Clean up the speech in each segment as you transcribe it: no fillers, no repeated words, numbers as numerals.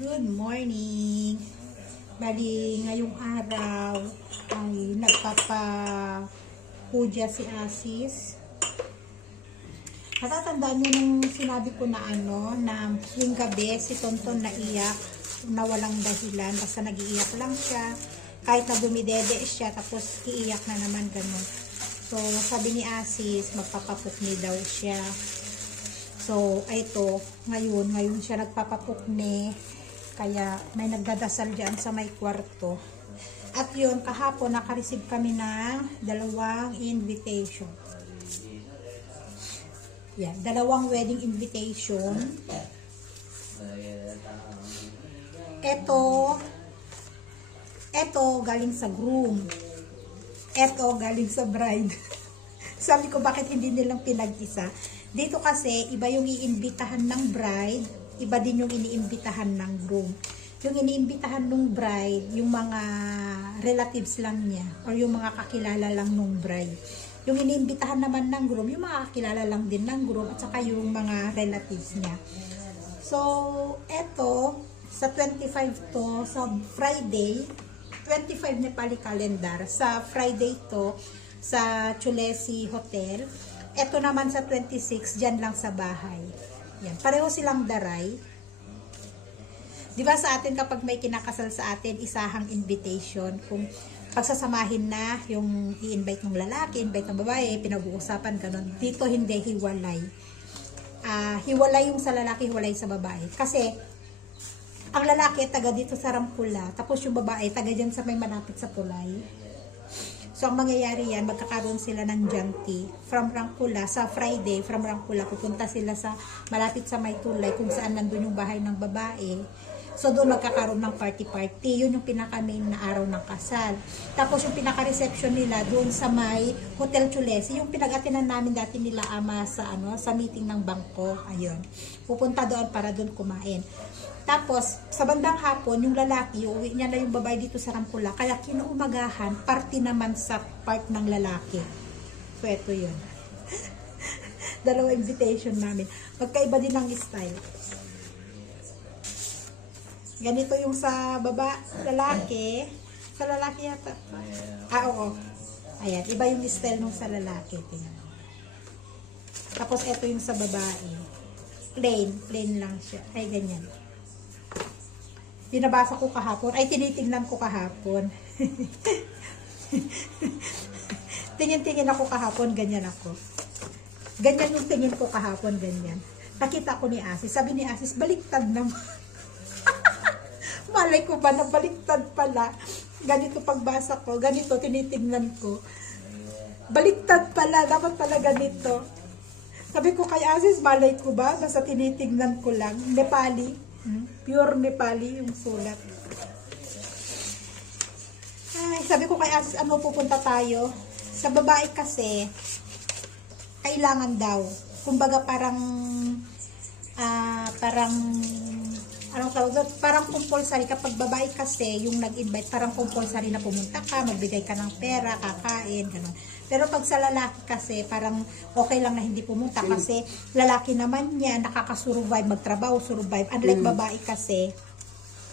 Good morning! Bali, ngayong araw ay nagpapahudya si Asis. Natatandaan niyo nung sinabi ko na na yung gabi si Tonton naiyak na walang dahilan, basta nag-iiyak lang siya. Kahit na dumidede siya, tapos iiyak na naman ganun. So, sabi ni Asis, magpapapukni daw siya. So, ito, ngayon siya nagpapapukni. Kaya may nagdadasal dyan sa may kwarto. At yun, kahapon nakareceive kami ng 2 invitation. Yan, 2 wedding invitation. Ito galing sa groom. Ito galing sa bride. Sabi ko, bakit hindi nilang pinag-isa? Dito kasi, iba yung iimbitahan ng bride, iba din yung iniimbitahan ng groom. Yung iniimbitahan ng bride, yung mga relatives lang niya, or yung mga kakilala lang ng bride. Yung iniimbitahan naman ng groom, yung mga kakilala lang din ng groom, at saka yung mga relatives niya. So, eto, sa 25 to, sa Friday, 25 Nepali calendar, sa Friday to, sa Chulesi Hotel. Eto naman sa 26, dyan lang sa bahay. Yan, pareho silang daray. Di ba sa atin kapag may kinakasal sa atin, isahang invitation, kung pagsasamahin na yung i-invite ng lalaki, invite ng babae, pinag-uusapan ganun. Dito hindi, hiwalay. Hiwalay yung sa lalaki, hiwalay sa babae. Kasi ang lalaki taga dito sa Ramkula, tapos yung babae taga dyan sa may malapit sa Tulay. So, ang mangyayari yan, magkakaroon sila ng janti from Ramkula sa Friday. From Ramkula, pupunta sila sa malapit sa may Tulay kung saan nandun yung bahay ng babae. So, doon magkakaroon ng party-party. Yun yung pinaka-main na araw ng kasal. Tapos, yung pinaka-reception nila doon sa may Hotel Chulesi, yung pinag-atinan namin dati nila ama sa, sa meeting ng bangko. Ayun. Pupunta doon para doon kumain. Tapos, sa bandang hapon, yung lalaki, uwi niya na yung babae dito sa Ramkula. Kaya kinuumagahan, party naman sa part ng lalaki. So, ito yun. 2 invitation namin. Magkaiba din ang style. Ganito yung sa lalaki. Sa lalaki yata. Oo. Ayan, iba yung style nung sa lalaki. Tingnan. Tapos, ito yung sa babae. Plain lang siya. Ay, ganyan. Binabasa ko kahapon. Ay, tinitingnan ko kahapon. Tingin-tingin ako kahapon, ganyan ako. Ganyan yung tingin ko kahapon, ganyan. Nakita ko ni Asis. Sabi ni Asis, baliktad naman. Malay ko ba na baliktad pala. Ganito pagbasa ko. Ganito, tinitingnan ko. Baliktad pala. Dapat pala ganito. Sabi ko kay Asis, malay ko ba? Basta tinitingnan ko lang. Nepali. Pure Nepali yung sulat. Ay, sabi ko kay Asis, pupunta tayo? Sa babae kasi, kailangan daw. Kumbaga parang anong tawag doon? Parang compulsory. Kapag babae kasi, yung nag-invite, parang compulsory na pumunta ka, magbigay ka ng pera, kakain, gano'n. Pero pag sa lalaki kasi, parang okay lang na hindi pumunta kasi lalaki naman niya, nakakasurvive, magtrabaho, survive. Unlike babae kasi.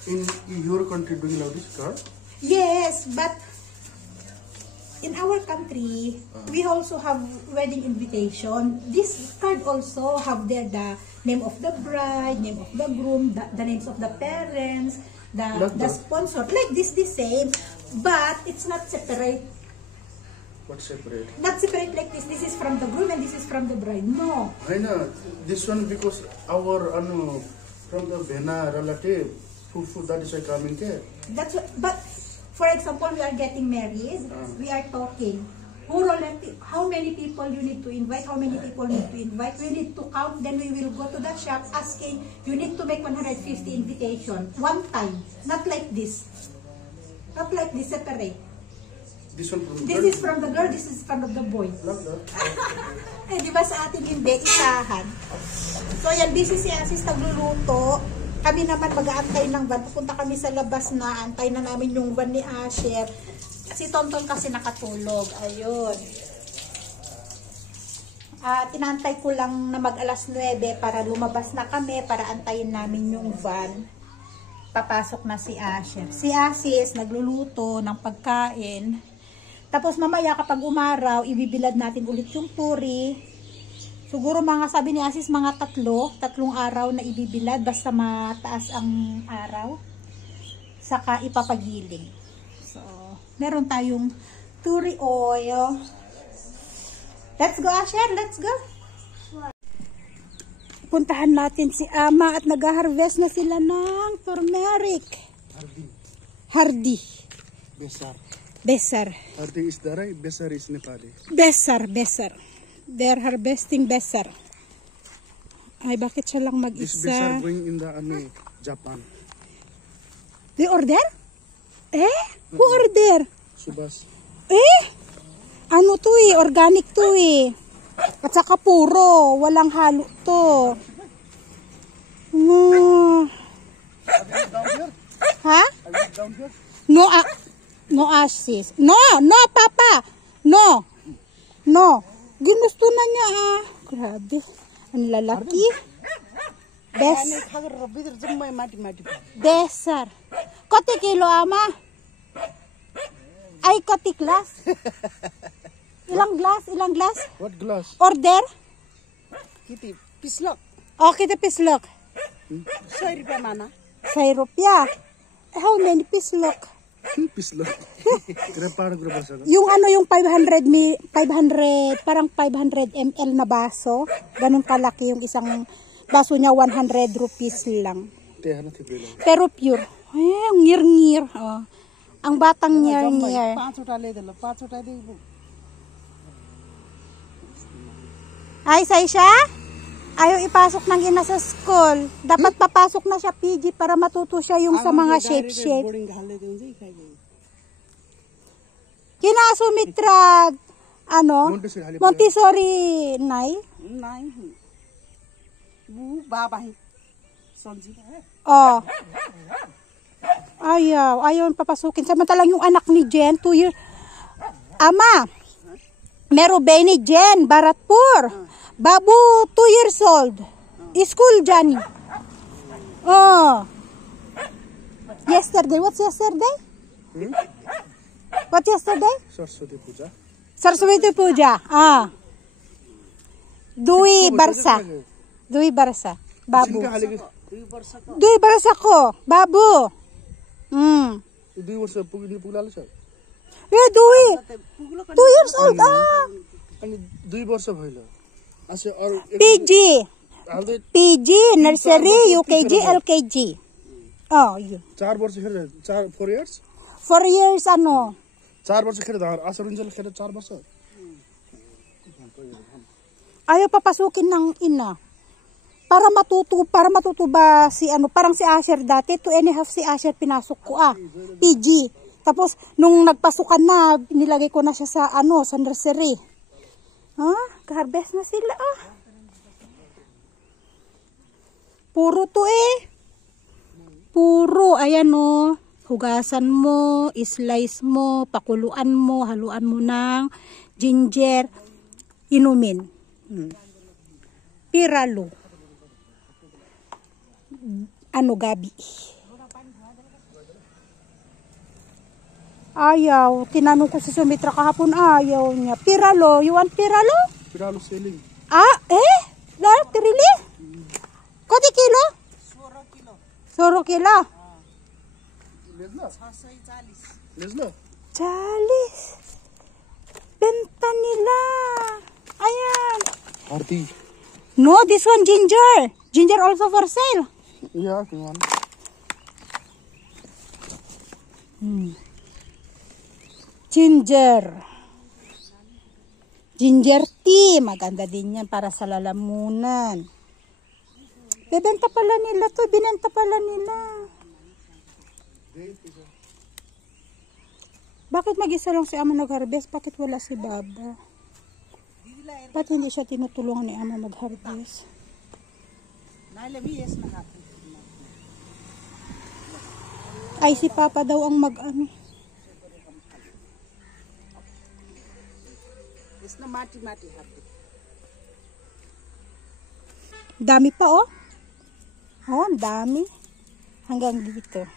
In your country, do you love this card? Yes, but in our country, we also have wedding invitation. This card also have there the name of the bride, name of the groom, the names of the parents, the sponsor. Like this, the same, but it's not separate. What separate? Not separate like this. This is from the groom and this is from the bride. No. I know. This one because our from the Vena relative, who that is coming here. That's what, but for example, we are getting married. We are talking. How many people you need to invite? How many people need to invite? We need to count. Then we will go to the shop asking. You need to make 150 invitation one time. Not like this. Not like this. Separate. This one from This is from the girl. This is from the boy. Eh, di ba sa atin hindi isahan? So yan, busy si Asis nagluluto. Kami naman mag-aantay ng van. Pupunta kami sa labas na. Antay na namin yung van ni Asher. Si Tonton kasi nakatulog. Ayun. Tinantay ko lang na mag alas 9 para lumabas na kami, para antayin namin yung van. papasok na si Asher. Si Asis nagluluto ng pagkain. Tapos mamaya kapag umaraw, ibibilad natin ulit yung turi. Siguro mga sabi ni Asis mga tatlong araw na ibibilad basta mataas ang araw. Saka ipapagiling. So, meron tayong turi oil. Let's go Asher, let's go. Puntahan natin si Ama at nag-harvest na sila ng turmeric. Hardi. Besar. Hardi is Darai, Besar is Nepali. Besar. They're harvesting besar. Ay, bakit siya lang This Besar mag-isa? going in the Japan. They order? Who order? Subas. Ano to organic to At saka puro, walang halo to. Ha? No Asis. No, Papa. No. Ginusto na niya Grabe. Ang lalaki. Besar. Kote kilo Ama. Ay, kote glass. Ilang glass? What glass? Order? Kitty, pislok. Okay, the pislok. 100 rupiah mana? 5 rupiah. How many pislok? Pislok. Yung yung 500, parang 500 ml na baso. Ganun kalaki yung isang baso niya, 100 rupees lang. Pero pure. Ay, ang ngir-ngir. Oh. Ang batang ngir-ngir. 5 uta le delo, 5 uta de. Ay, Saisha? Ayaw ipasok ng ina sa school. Dapat papasok na siya PG para matuto siya yung sa mga shape. Kina Sumitra, Montessori, Nay? Nay. Bu, baba. Sonji. Oh. Ayaw papasukin. Samantalang yung anak ni Jen, 2 years. Ama, meron ba ni Jen, Baratpur. Babu, 2 years old. School Johnny. Oh. Yesterday, what's yesterday? What yesterday? Saraswati Puja. Dui Barsa. Babu. 2 barsa ko. Babu. 2 वर्ष पुग्लाले छ 2 years old. अनि 2 वर्ष भइल असे PG, nursery, UKG, LKG. You. 4 वर्ष खेर 4 years 4 years 4 वर्ष खेर असर रुन्जल खेर 4 वर्ष ayaw papasukin ng ina. Para matuto ba si parang si Asher dati, 2.5 si Asher pinasok ko PG. Tapos nung nagpasukan na, nilagay ko na siya sa sa nursery. Harvest na sila Puro to Puro, ayan hugasan mo, slice mo, pakuluan mo, haluan mo ng ginger, inumin. Piralo. Gabi. Ayaw. Tinanong ko si Sumitra kahapon, ayaw niya. Piralo. You want piralo? Piralo selling. Really? Kote kilo? 100 kilo. Lesla. Chalis. Benta nila. Ayan. Hardi. No, this one ginger. Ginger also for sale. Yeah, okay, one. Ginger tea. Maganda din yan para sa lalamunan. Binenta pala nila. Bakit mag-isa lang si Ama nag-harvest? Bakit wala si Baba? Bakit hindi siya tinutulungan ni Ama mag-harvest? Ay, si Papa daw ang Dami pa ang dami. Hanggang dito.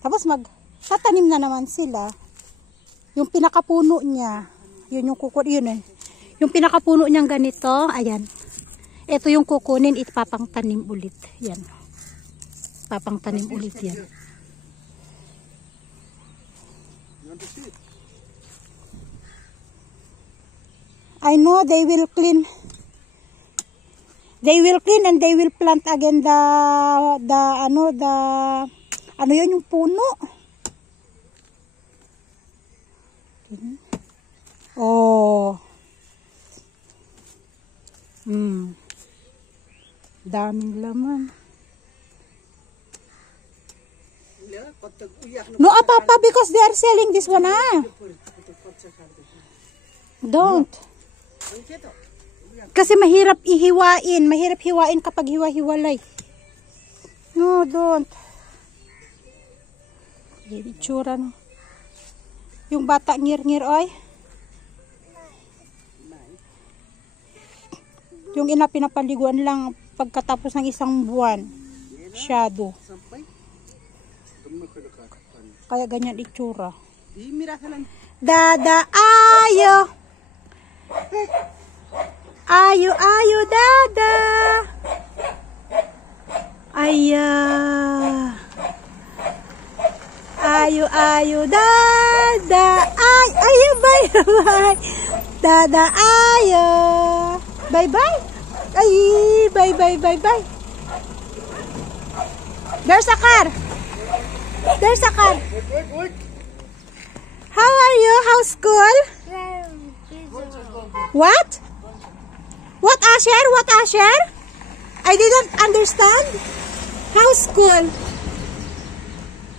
Tapos tatanim na naman sila. Yung pinakapuno niya, yun yung yun eh. Yung pinakapuno niyang ganito, ayan. Ito yung kukunin, ipapangtanim ulit. Yan. Papangtanim ulit yan. I know they will clean. They will clean and they will plant again ano yun yung puno. Oh. Daming laman. No, Papa, because they are selling this one, Don't. Kasi mahirap ihiwain. Mahirap hiwain kapag hiwa-hiwalay. No, don't. Yan, itsura, no. Yung bata ngir-ngir, oy. Yung ina pinapaliguan lang pagkatapos ng isang buwan. Shadow. Kaya ganyan itsura. Dada, ayo. Ayo, ayo, dada. Aya. Ayo, ayo, dada. Ay, ayo, bye, bye. Dada, ayo. Bye, bye. Ay, bye, bye, bye, bye. There's a car. There's a car. How are you? How's school? What? What, Asher? What, Asher? I didn't understand. How's school?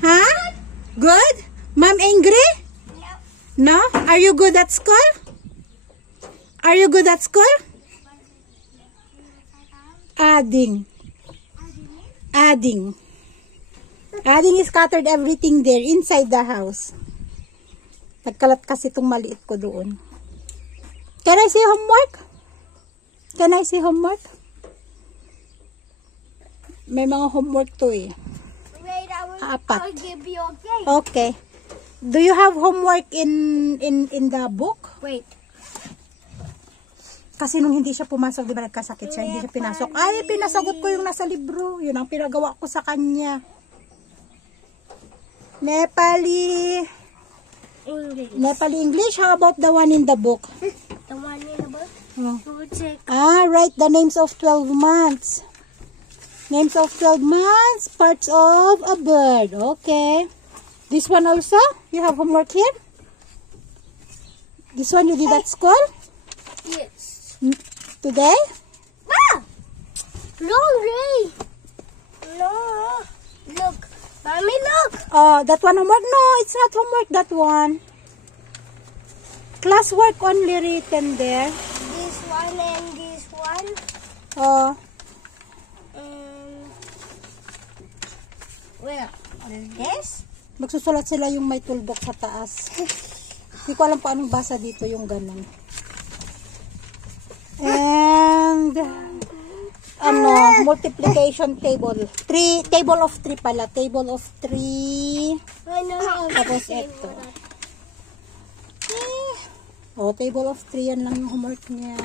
Huh? Good? Mom angry? No. Are you good at school? Are you good at school? Adding. Adding. Adding is scattered everything there inside the house. Nagkalat kasi itong maliit ko doon. Can I see homework? Can I see homework? May mga homework to eh. Wait, Apat. I'll give you a game. Okay. Do you have homework in the book? Wait. Kasi nung hindi siya pumasok, di ba nagkasakit siya, hindi siya pinasok. Ay, pinasagot ko yung nasa libro. Yun ang pinagawa ko sa kanya. Nepali. English. Nepali English. How about the one in the book? The one in the book? Oh. You would say, Write the names of 12 months. Names of 12 months, parts of a bird. Okay. This one also? You have homework here? This one you did at school? yes. Today? Ah! Lonely. No. Look. Mommy, look. Oh, that one homework? No, it's not homework, that one. Classwork only written there. This one and this one. Oh, And where? What is this? magsusulat sila yung may tuldok sa taas. Hindi ko alam pa anong basa dito yung ganun. And multiplication table. Table of 3 pala. Table of 3. I know. Tapos ito. Oh, table of 3 yan lang yung homework niya.